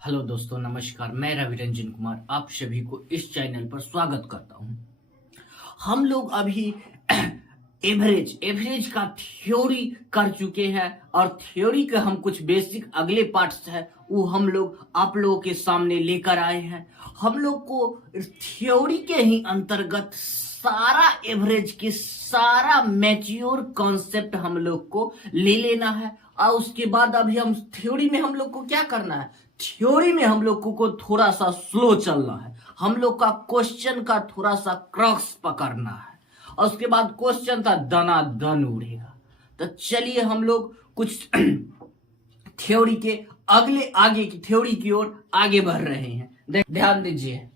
Hello दोस्तों, नमस्कार। मैं रवि रंजन कुमार आप सभी को इस चैनल पर स्वागत करता हूं। हम लोग अभी एवरेज का थ्योरी कर चुके हैं और थ्योरी के हम कुछ बेसिक अगले पार्ट्स है वो हम लोग आप लोगों के सामने लेकर आए हैं। हम लोग को थ्योरी के ही अंतर्गत सारा एवरेज के सारा मैच्योर कॉन्सेप्ट हम लोग को ले लेना है और उसके बाद अभी हम थ्योरी में हम लोग को क्या करना है। थ्योरी में हम लोग को थोड़ा सा स्लो चलना है। हम लोग का क्वेश्चन का थोड़ा सा क्रक्स पकड़ना है और उसके बाद क्वेश्चन का दना दन उड़ेगा। तो चलिए हम लोग कुछ थ्योरी के आगे की थ्योरी की ओर आगे बढ़ रहे हैं। ध्यान दीजिए,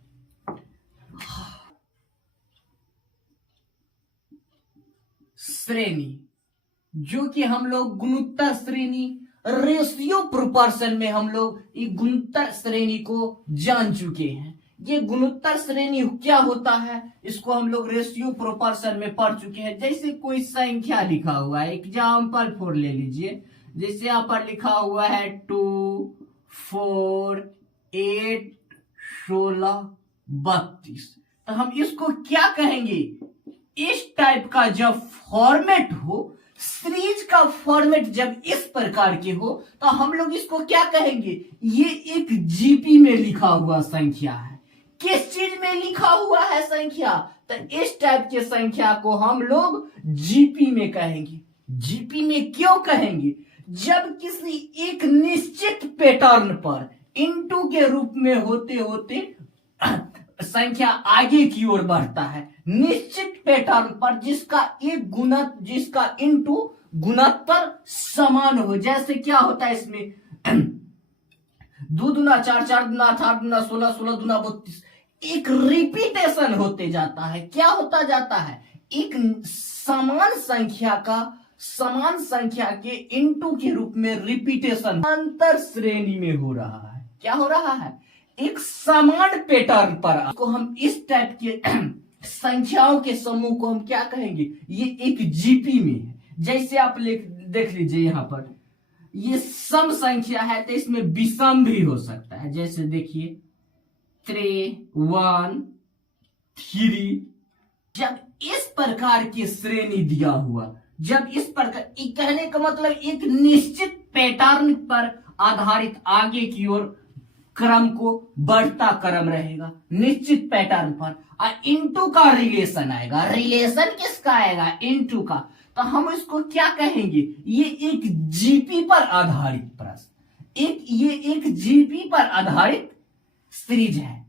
श्रेणी जो कि हम लोग गुणोत्तर श्रेणी रेशियो प्रोपोर्शन में हम लोग ये गुणोत्तर श्रेणी को जान चुके हैं। ये गुणोत्तर श्रेणी क्या होता है इसको हम लोग रेशियो प्रोपोर्शन में पढ़ चुके हैं। जैसे कोई संख्या लिखा हुआ है, एग्जाम्पल 4 ले लीजिए। जैसे यहाँ पर लिखा हुआ है 2, 4, 8, 16, 32। तो हम इसको क्या कहेंगे, इस टाइप का जब फॉर्मेट हो, सीरीज का फॉर्मेट जब इस प्रकार के हो तो हम लोग इसको क्या कहेंगे, ये एक जीपी में लिखा हुआ संख्या है। किस चीज में लिखा हुआ है संख्या, तो इस टाइप के संख्या को हम लोग जीपी में कहेंगे। जीपी में क्यों कहेंगे, जब किसी एक निश्चित पैटर्न पर इनटू के रूप में होते होते संख्या आगे की ओर बढ़ता है, निश्चित पैटर्न पर जिसका इनटू गुणोत्तर समान हो। जैसे क्या होता है इसमें 2 दूना 4, 4 दूना 8, 8 दूना 16, 16 दूना 32। एक रिपीटेशन होते जाता है। क्या होता जाता है, एक समान संख्या के इनटू के रूप में रिपीटेशन अंतर श्रेणी में हो रहा है। क्या हो रहा है, एक समान पैटर्न पर को हम इस टाइप के संख्याओं के समूह को हम क्या कहेंगे, ये एक जीपी में है। जैसे आप देख लीजिए यहाँ पर ये सम संख्या है तो इसमें विषम भी हो सकता है। जैसे देखिए 3, 1, 3। जब इस प्रकार की श्रेणी दिया हुआ, जब इस प्रकार, कहने का मतलब एक निश्चित पैटर्न पर आधारित आगे की ओर क्रम को बढ़ता क्रम रहेगा निश्चित पैटर्न पर, और इनटू का रिलेशन आएगा। रिलेशन किसका आएगा, इनटू का। तो हम इसको क्या कहेंगे, ये एक जीपी पर आधारित प्रश्न, ये एक जीपी पर आधारित सीरीज है।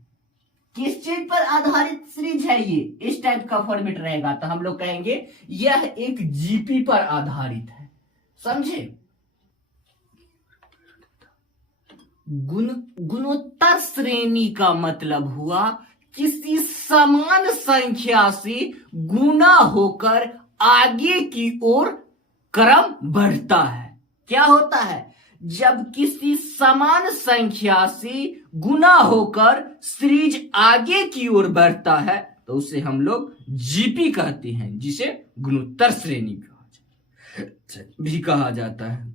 किस चीज पर आधारित सीरीज है, ये इस टाइप का फॉर्मेट रहेगा तो हम लोग कहेंगे यह एक जीपी पर आधारित है। समझे, गुणोत्तर श्रेणी का मतलब हुआ किसी समान संख्या से गुना होकर आगे की ओर क्रम बढ़ता है। क्या होता है, जब किसी समान संख्या से गुना होकर सीरीज आगे की ओर बढ़ता है तो उसे हम लोग जीपी कहते हैं, जिसे गुणोत्तर श्रेणी भी कहा जाता है।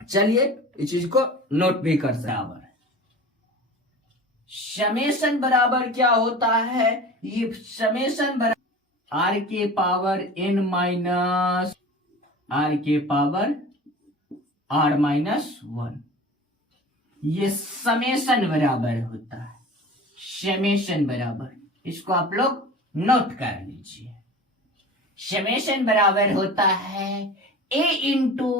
चलिए इस चीज को नोट भी कर बराबर है। समेशन बराबर क्या होता है, ये समेशन बराबर आर के पावर n माइनस आर के पावर r माइनस 1, ये समेशन बराबर होता है। समेशन बराबर, इसको आप लोग नोट कर लीजिए। समेशन बराबर होता है a इंटू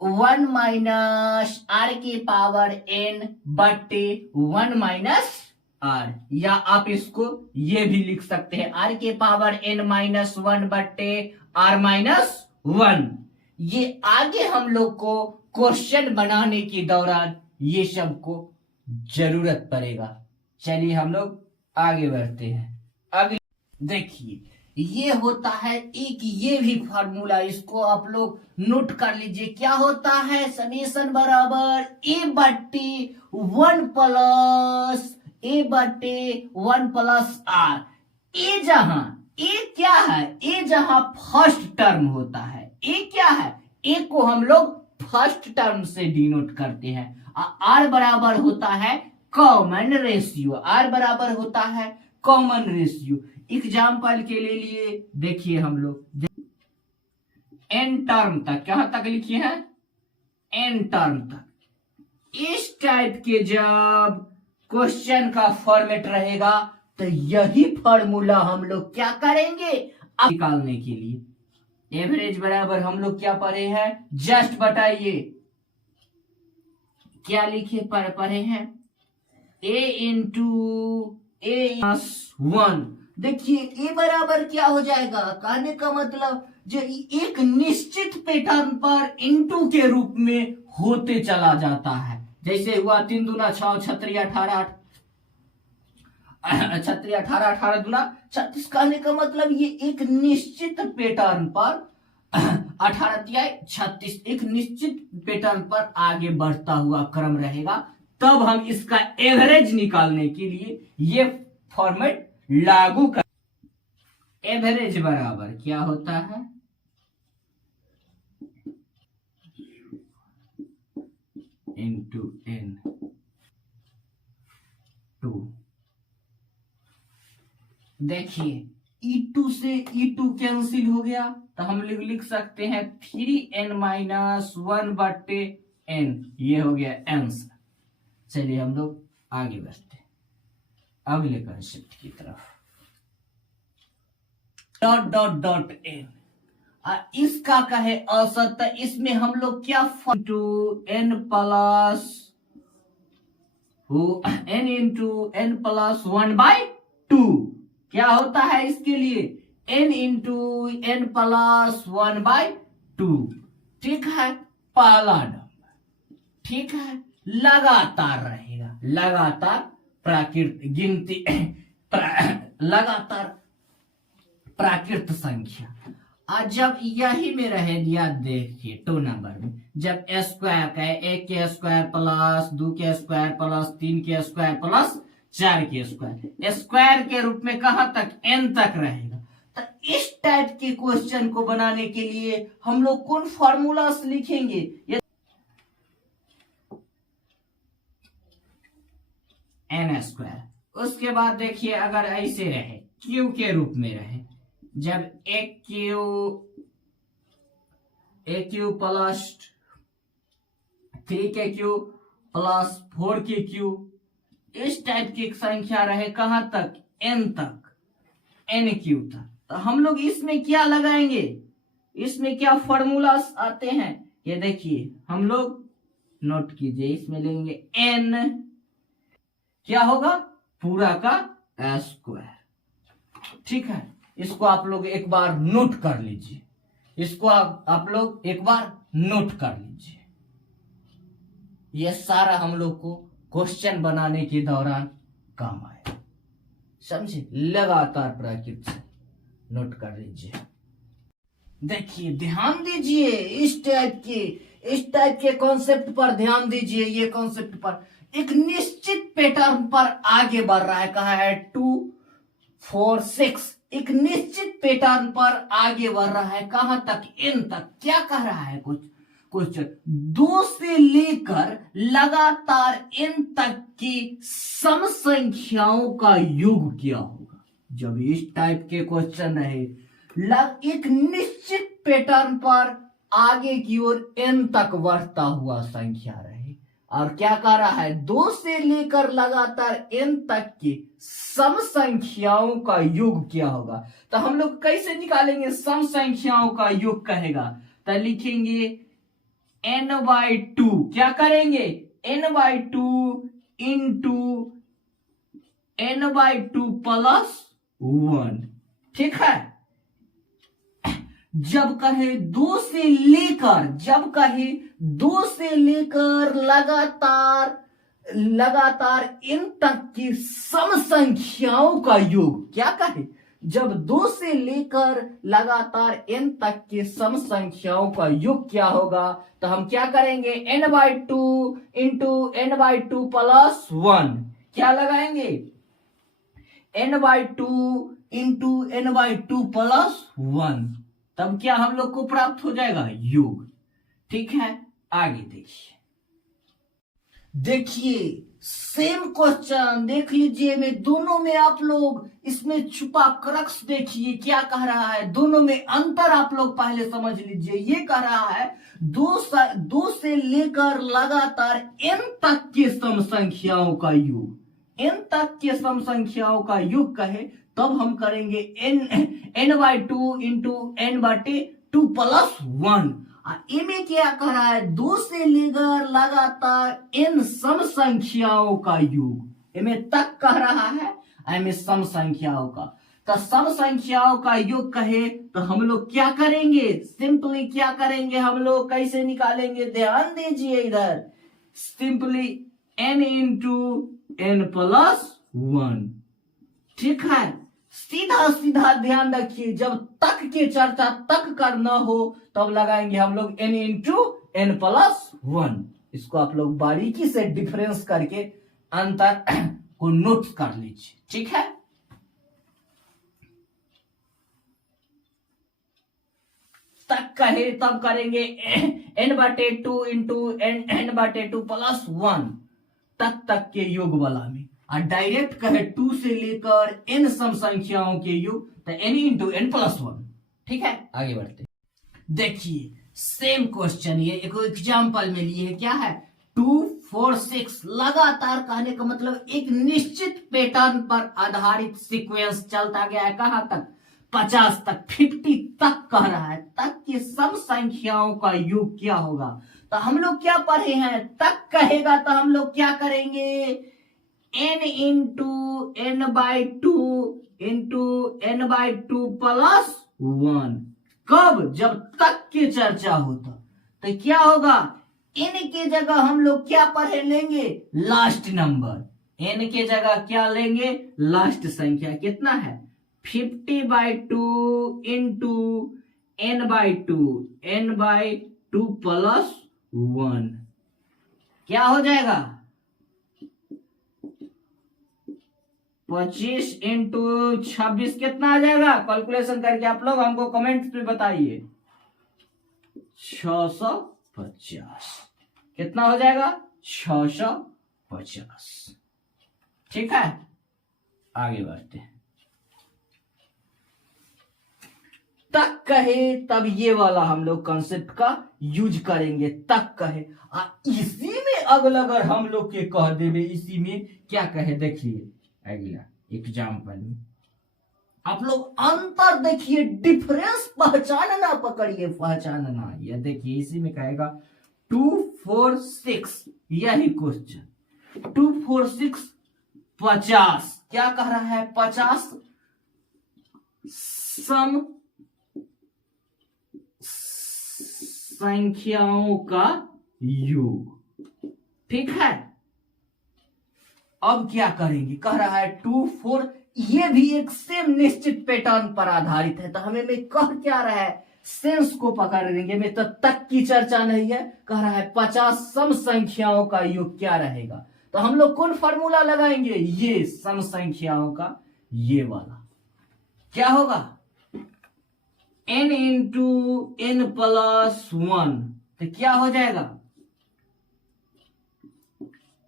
1 माइनस आर के पावर n बटे 1 माइनस r, या आप इसको ये भी लिख सकते हैं आर के पावर n माइनस 1 बटे r माइनस 1। ये आगे हम लोग को क्वेश्चन बनाने के दौरान ये सब को जरूरत पड़ेगा। चलिए हम लोग आगे बढ़ते हैं। अगले देखिए, ये होता है एक, ये भी फार्मूला, इसको आप लोग नोट कर लीजिए। क्या होता है, समेशन बराबर a बटे 1 प्लस r। ए क्या है, ए जहां फर्स्ट टर्म होता है, ए क्या है, ए को हम लोग फर्स्ट टर्म से डिनोट करते हैं आर बराबर होता है कॉमन रेशियो, आर बराबर होता है कॉमन रेशियो। एग्जाम्पल के लिए देखिए हम लोग एन टर्म तक, कहां तक लिखिए हैं, एन टर्म तक। इस टाइप के जब क्वेश्चन का फॉर्मेट रहेगा तो यही फॉर्मूला हम लोग क्या करेंगे निकालने के लिए। एवरेज बराबर हम लोग क्या पढ़े हैं, जस्ट बताइए क्या लिखे पढ़े हैं, ए इंटू ए +1। देखिए ए बराबर क्या हो जाएगा, कहने का मतलब जो एक निश्चित पैटर्न पर इंटू के रूप में होते चला जाता है। जैसे हुआ 3 दूना 6, 6 18, 18 18 दूना 36। कहने का मतलब ये एक निश्चित पैटर्न पर 18 36 एक निश्चित पैटर्न पर आगे बढ़ता हुआ क्रम रहेगा। तब हम इसका एवरेज निकालने के लिए ये फॉर्मेट लागू कर। एवरेज बराबर क्या होता है, इंटू एन टू। देखिए E2 से E2 कैंसिल हो गया तो हम लोग लिख सकते हैं 3n-1/n, ये हो गया आंसर। चलिए हम लोग आगे बढ़ते हैं अगले कंसेप्ट की तरफ। डॉट डॉट डॉट एन, इसका कहे औसत, तो इसमें हम लोग क्या टू एन प्लस n/n+1/2 क्या होता है इसके लिए, n×n+1/2। ठीक है, पहला नंबर। ठीक है, लगातार रहेगा, लगातार प्राकृत गिनती लगातार प्राकृत संख्या। और जब यही में रहे दिया, देखिए 2 नंबर में जब स्क्वायर का है 1 के स्क्वायर प्लस 2 के स्क्वायर प्लस 3 के स्क्वायर प्लस 4 के स्क्वायर, स्क्वायर के रूप में कहां तक, n तक रहेगा। तो इस टाइप के क्वेश्चन को बनाने के लिए हम लोग कौन फॉर्मूलास लिखेंगे, n²। उसके बाद देखिए अगर ऐसे रहे q के रूप में रहे, जब एक क्यू प्लस 3 के क्यू प्लस 4 के क्यू, इस टाइप की संख्या रहे कहां तक, n तक, n क्यू तक। तो हम लोग इसमें क्या लगाएंगे, इसमें क्या फॉर्मूलास आते हैं, ये देखिए हम लोग नोट कीजिए। इसमें लेंगे n, क्या होगा, पूरा का स्क्वायर। ठीक है, इसको आप लोग एक बार नोट कर लीजिए, इसको आप लोग एक बार नोट कर लीजिए। ये सारा हम लोग को क्वेश्चन बनाने के दौरान काम आए, समझे। लगातार प्राकृत से नोट कर लीजिए। देखिए ध्यान दीजिए, इस टाइप के कॉन्सेप्ट पर ध्यान दीजिए। ये कॉन्सेप्ट पर एक निश्चित पैटर्न पर आगे बढ़ रहा है, कहा है 2 4 6, एक निश्चित पैटर्न पर आगे बढ़ रहा है कहां तक, n तक। क्या कह रहा है कुछ 2 से लेकर लगातार n तक की सम संख्याओं का योग क्या होगा। जब इस टाइप के क्वेश्चन रहे, एक निश्चित पैटर्न पर आगे की ओर n तक बढ़ता हुआ संख्या रहे, और क्या कह रहा है 2 से लेकर लगातार n तक की सम संख्याओं का योग क्या होगा। तो हम लोग कैसे निकालेंगे, सम संख्याओं का योग कहेगा तो लिखेंगे n/2, क्या करेंगे, n/2 इंटू n/2 प्लस 1। ठीक है, जब कहे 2 से लेकर लगातार इन तक की सम संख्याओं का योग, क्या कहे, जब 2 से लेकर लगातार n तक की सम संख्याओं का योग क्या होगा, तो हम क्या करेंगे, n/2 इंटू n/2 प्लस 1, क्या लगाएंगे, n/2 इंटू n/2 प्लस 1, तब क्या हम लोग को प्राप्त हो जाएगा, योग। ठीक है, आगे देखिए। देखिए सेम क्वेश्चन देख लीजिए, में दोनों में आप लोग इसमें छुपा क्रक्स देखिए क्या कह रहा है, दोनों में अंतर आप लोग पहले समझ लीजिए। ये कह रहा है दो से लेकर लगातार n तक के सम संख्याओं का योग, n तक के सम संख्याओं का योग कहे तब हम करेंगे n/2 इंटू n/2 प्लस 1। इनमें क्या कर रहा है, 2 से लेकर लगातार n सम संख्याओं का योग, इनमें तक कह रहा है, इनमें सम संख्याओं का। तो सम संख्याओं का योग कहे तो हम लोग क्या करेंगे, सिंपली क्या करेंगे, हम लोग कैसे निकालेंगे, ध्यान दीजिए इधर, simply n into n plus 1। ठीक है, सीधा सीधा ध्यान रखिए, जब तक के चर्चा तक करना हो तब लगाएंगे हम लोग n इंटू n प्लस 1। इसको आप लोग बारीकी से डिफरेंस करके अंतर को नोट कर लीजिए। ठीक है, तक कहे तब करेंगे n/2 इंटू n/2 प्लस 1 तक के योग वाला में, और डायरेक्ट कहे 2 से लेकर n सम संख्याओं के योग तो n इंटू n प्लस 1। ठीक है, आगे बढ़ते। देखिए सेम क्वेश्चन, ये एक एग्जाम्पल में लिए है, क्या है 2 4 6, लगातार कहने का मतलब एक निश्चित पैटर्न पर आधारित सीक्वेंस चलता गया है, कहां तक, 50 तक, 50 तक कह रहा है, तक की सम संख्याओं का योग क्या होगा। तो हम लोग क्या पढ़े हैं, तक कहेगा तो हम लोग क्या करेंगे, n इंटू n/2 प्लस 1। कब, जब तक की चर्चा होता तो क्या होगा, n के जगह हम लोग क्या पढ़े लेंगे, लास्ट नंबर, n के जगह क्या लेंगे, लास्ट संख्या, कितना है 50/2 इंटू n/2 प्लस 1, क्या हो जाएगा 25 इंटू 26, कितना आ जाएगा, कैलकुलेशन करके आप लोग हमको कमेंट में बताइए, 650, कितना हो जाएगा 650। ठीक है, आगे बढ़ते हैं। तक कहे तब ये वाला हम लोग कंसेप्ट का यूज करेंगे, तक कहे। इसी में अगर हम लोग के कह देवे, इसी में क्या कहे, देखिए अगला एग्जाम्पल में आप लोग अंतर देखिए, डिफरेंस पहचानना, पकड़िए पहचानना। ये देखिए इसी में कहेगा 2 4 6, यही क्वेश्चन 2 4 6 50, क्या कह रहा है 50 सम संख्याओं का योग। ठीक है, अब क्या करेंगे, कह रहा है 2 4, ये भी एक सेम निश्चित पैटर्न पर आधारित है, तो हमें में कह क्या रहा है, सेंस को पकड़ लेंगे, में तो तक की चर्चा नहीं है, कह रहा है 50 सम संख्याओं का योग क्या रहेगा, तो हम लोग कौन फार्मूला लगाएंगे, ये सम संख्याओं का ये वाला, क्या होगा n इंटू n प्लस 1, तो क्या हो जाएगा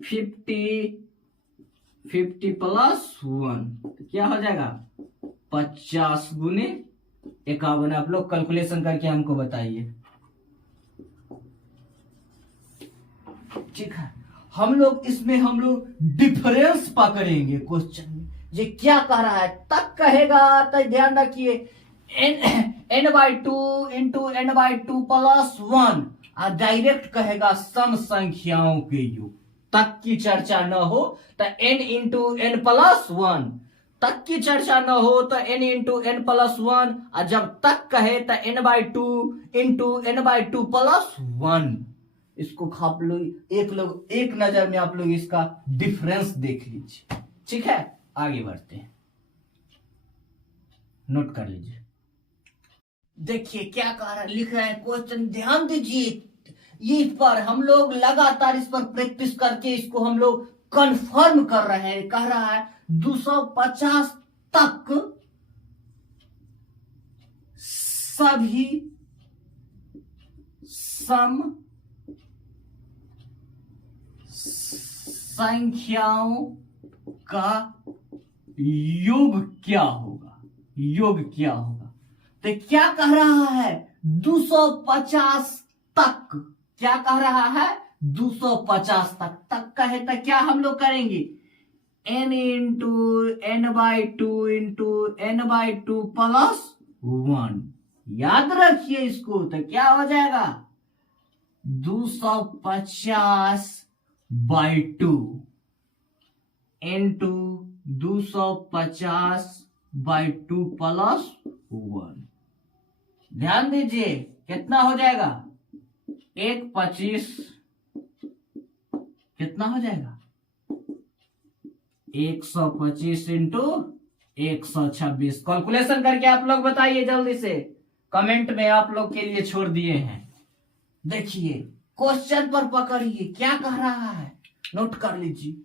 50 प्लस 1, तो क्या हो जाएगा 50 गुने 51। आप लोग कैलकुलेशन करके हमको बताइए। ठीक है, हम लोग इसमें हम लोग डिफरेंस पकड़ेंगे क्वेश्चन में, ये क्या कह रहा है, तक कहेगा तो ध्यान रखिए n/2 इंटू n/2 प्लस 1, और डायरेक्ट कहेगा सम संख्याओं के योग, तक की चर्चा न हो तो n इंटू n प्लस 1, तक की चर्चा न हो तो n इंटू n प्लस 1, और जब तक कहे तो n/2 इंटू n/2 प्लस 1। इसको आप लोग एक नजर में आप लोग इसका डिफरेंस देख लीजिए। ठीक है, आगे बढ़ते हैं, नोट कर लीजिए। देखिए क्या कह रहा है, लिख रहा है क्वेश्चन, ध्यान दीजिए, ये पर हम लोग लगातार इस पर प्रैक्टिस करके इसको हम लोग कंफर्म कर रहे हैं। कह रहा है 250 तक सभी सम संख्याओं का योग क्या होगा, योग क्या होगा। तो क्या कह रहा है 250 तक, क्या कह रहा है 250 तक कहे तो क्या हम लोग करेंगे n इंटू n/2 प्लस 1, याद रखिए इसको। तो क्या हो जाएगा 250/2 इंटू 250/2 प्लस 1। ध्यान दीजिए कितना हो जाएगा 125, कितना हो जाएगा 125 इंटू 126। कैलकुलेशन करके आप लोग बताइए जल्दी से, कमेंट में आप लोग के लिए छोड़ दिए हैं। देखिए क्वेश्चन पर पकड़िए क्या कह रहा है, नोट कर लीजिए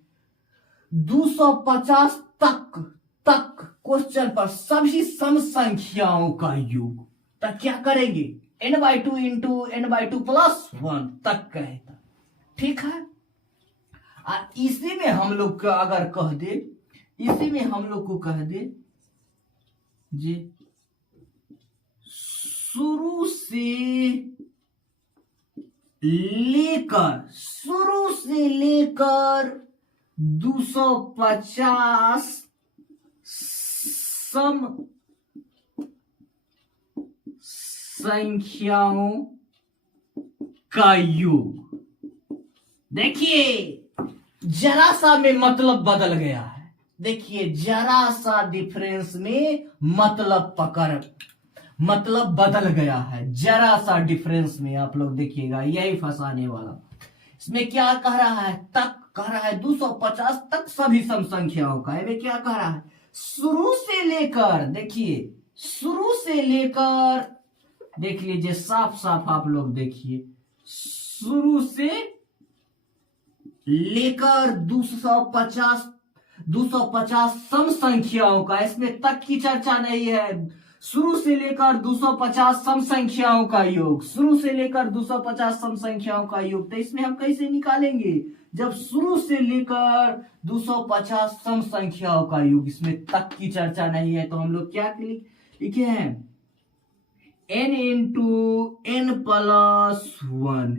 250 तक क्वेश्चन पर सभी सम संख्याओं का योग। तो क्या करेंगे n/2 इंटू n/2 प्लस 1 तक कहेगा, ठीक है। इसी में हम लोग का अगर कह दे, इसी में हम लोग को कह दे जी शुरू से लेकर 250 सम संख्याओं का योग। देखिए जरा सा में मतलब बदल गया है, देखिए जरा सा डिफरेंस में मतलब मतलब बदल गया है, जरा सा डिफरेंस में। आप लोग देखिएगा यही फंसाने वाला। इसमें क्या कह रहा है तक कह रहा है 250 तक सभी सम संख्याओं का। इसमें क्या कह रहा है शुरू से लेकर, देखिए शुरू से लेकर, देख लीजिए साफ साफ आप लोग देखिए, शुरू से लेकर 250 सम संख्याओं का। इसमें तक की चर्चा नहीं है। शुरू से लेकर 250 सम संख्याओं का योग, शुरू से लेकर 250 सम संख्याओं का योग। तो इसमें हम कैसे निकालेंगे जब शुरू से लेकर 250 सम संख्याओं का योग, इसमें तक की चर्चा नहीं है। तो हम लोग क्या लिखे हैं n into n plus 1।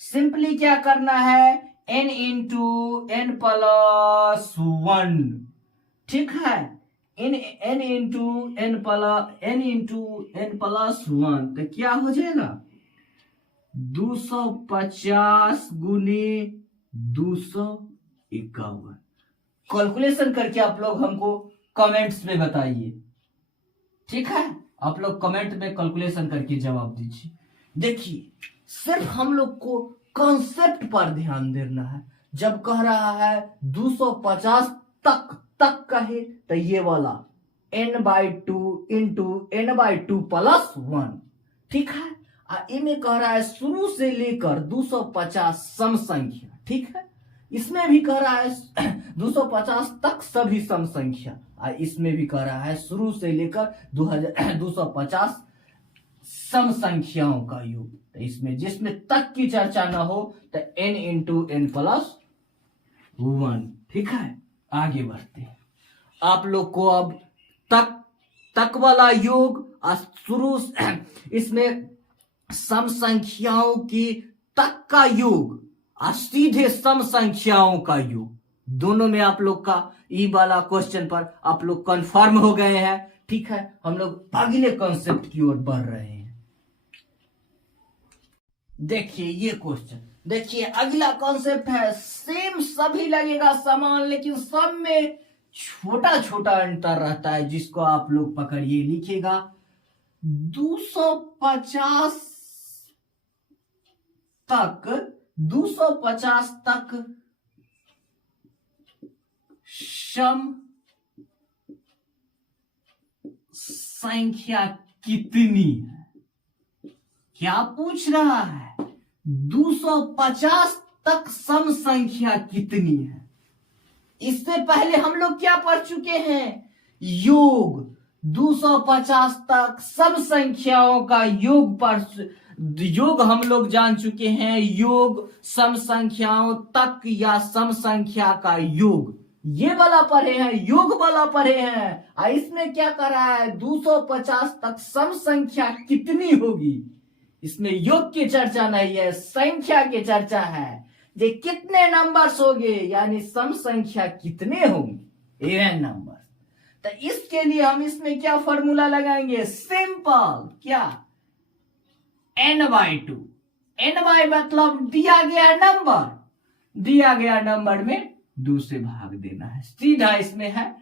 Simply क्या करना है n इंटू n प्लस 1, ठीक है। n इंटू n प्लस 1 तो क्या हो जाएगा 250 गुने 251। कैलकुलेशन करके आप लोग हमको कमेंट्स में बताइए, ठीक है। आप लोग कमेंट में कैलकुलेशन करके जवाब दीजिए। देखिए सिर्फ हम लोग को कॉन्सेप्ट पर ध्यान देना है। जब कह रहा है 250 तक कहे तो ये वाला n/2 इंटू n/2 प्लस 1, ठीक है। इनमें कह रहा है शुरू से लेकर 250 सम संख्या, ठीक है। इसमें भी कह रहा है 250 तक सभी सम संख्या, इसमें भी कह रहा है शुरू से लेकर 250 सम संख्याओं का योग। तो इसमें जिसमें तक की चर्चा ना हो तो n इंटू n प्लस 1, ठीक है। आगे बढ़ते हैं। आप लोग को अब तक वाला योग शुरू, इसमें सम संख्याओं की तक का योग और सीधे सम संख्याओं का योग, दोनों में आप लोग का ई वाला क्वेश्चन पर आप लोग कंफर्म हो गए हैं, ठीक है। हम लोग अगले कॉन्सेप्ट की ओर बढ़ रहे हैं। देखिए ये क्वेश्चन, देखिए अगला कॉन्सेप्ट है सेम, सभी लगेगा समान, लेकिन सब में छोटा छोटा अंतर रहता है, जिसको आप लोग पकड़िए लिखिएगा 250 तक सम संख्या कितनी है। क्या पूछ रहा है 250 तक सम संख्या कितनी है। इससे पहले हम लोग क्या पढ़ चुके हैं योग, 250 तक सम संख्याओं का योग पर योग हम लोग जान चुके हैं, योग सम संख्याओं तक या सम संख्या का योग, ये वाला पढ़े हैं, योग वाला पढ़े हैं। इसमें क्या कर रहा है, 250 तक सम संख्या कितनी होगी, इसमें योग की चर्चा नहीं है, संख्या की चर्चा है। ये कितने नंबर्स होंगे, यानी सम संख्या कितने होंगे, इवन नंबर। तो इसके लिए हम इसमें क्या फॉर्मूला लगाएंगे, सिंपल, क्या, n/2। n/, मतलब दिया गया नंबर, दिया गया नंबर में 2 से भाग देना है, सीधा इसमें है।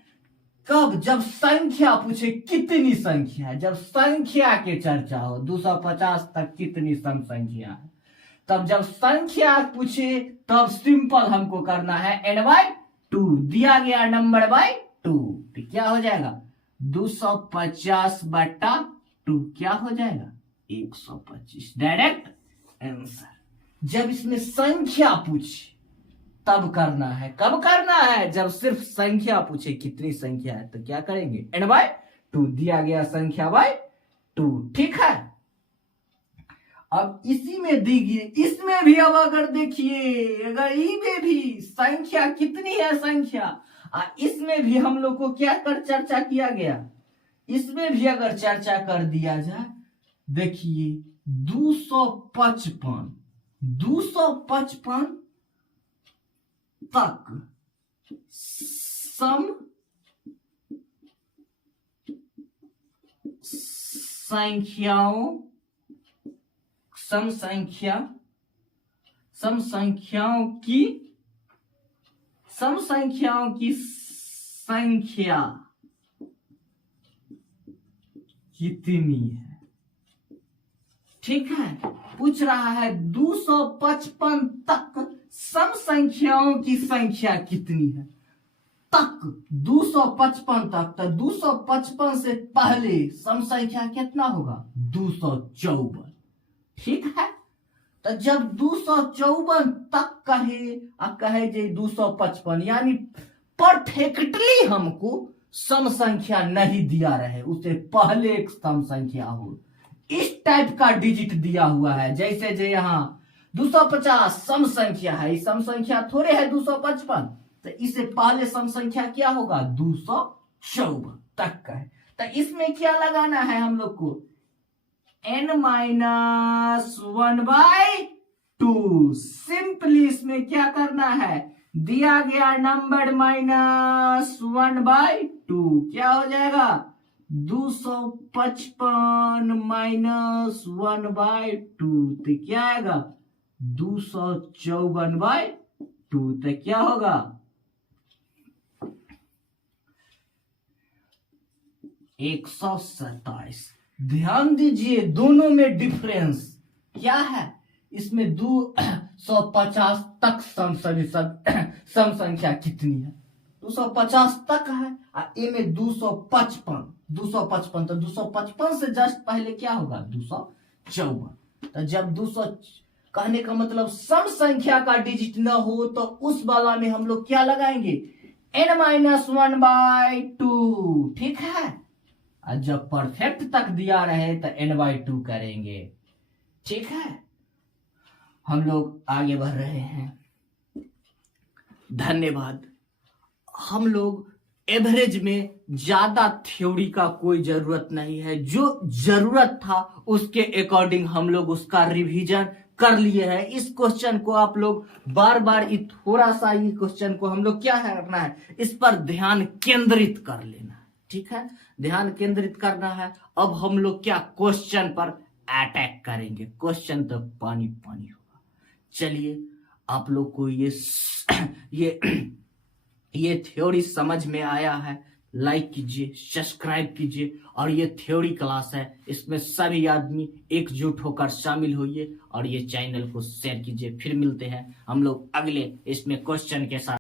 कब, जब संख्या पूछे कितनी संख्या है, जब संख्या की चर्चा हो, 250 तक कितनी सम संख्या है, तब जब संख्या पूछे तब सिंपल हमको करना है n/2, दिया गया नंबर बाय 2, तो क्या हो जाएगा 250/2, क्या हो जाएगा 125, डायरेक्ट आंसर। जब इसमें संख्या पूछे तब करना है, कब करना है, जब सिर्फ संख्या पूछे कितनी संख्या है, तो क्या करेंगे n/2, दिया गया संख्या बाय 2, ठीक है। अब इसी में दीजिए, इसमें भी अब अगर देखिए, अगर में भी संख्या कितनी है, संख्या, इसमें भी हम लोग को क्या कर चर्चा किया गया, इसमें भी अगर चर्चा कर दिया जाए, देखिए 255 तक सम संख्याओं की संख्या कितनी है, ठीक है। पूछ रहा है 255 तक सम संख्याओं की संख्या कितनी है, तक 255 तक, तो 255 से पहले सम संख्या कितना होगा 254, ठीक है। तो जब 254 तक कहे जे 255, यानी परफेक्टली हमको सम संख्या नहीं दिया रहे, उससे पहले एक सम संख्या हो, इस टाइप का डिजिट दिया हुआ है। जैसे जो यहाँ 250 सम संख्या है, इस सम संख्या थोड़े है 255, तो इससे पहले सम संख्या क्या होगा 254 तक का है। तो इसमें क्या लगाना है हम लोग को, n-1/2, सिंपली इसमें क्या करना है, दिया गया नंबर -1/2, क्या हो जाएगा 255 -1/2, तो क्या आएगा 254/2, तो क्या होगा 127। ध्यान दीजिए दोनों में डिफरेंस क्या है, इसमें 250 तक सम संख्या कितनी है, 250 तक है, और ए में 255, तो 255 से जस्ट पहले क्या होगा 254। तो जब 200 कहने का मतलब सम संख्या का डिजिट न हो, तो उस वाला में हम लोग क्या लगाएंगे n-1/2, ठीक है। और जब परफेक्ट तक दिया रहे तो n/2 करेंगे, ठीक है। हम लोग आगे बढ़ रहे हैं, धन्यवाद। हम लोग एवरेज में ज्यादा थ्योरी का कोई जरूरत नहीं है, जो जरूरत था उसके अकॉर्डिंग हम लोग उसका रिवीजन कर लिए हैं। इस क्वेश्चन को आप लोग बार बार थोड़ा सा ये क्वेश्चन को हम लोग क्या करना है, इस पर ध्यान केंद्रित कर लेना है, ठीक है, ध्यान केंद्रित करना है। अब हम लोग क्या क्वेश्चन पर अटैक करेंगे, क्वेश्चन तो पानी पानी होगा। चलिए आप लोग को ये थ्योरी समझ में आया है, लाइक कीजिए, सब्सक्राइब कीजिए, और ये थ्योरी क्लास है, इसमें सभी आदमी एकजुट होकर शामिल होइए और ये चैनल को शेयर कीजिए। फिर मिलते हैं हम लोग अगले इसमें क्वेश्चन के साथ।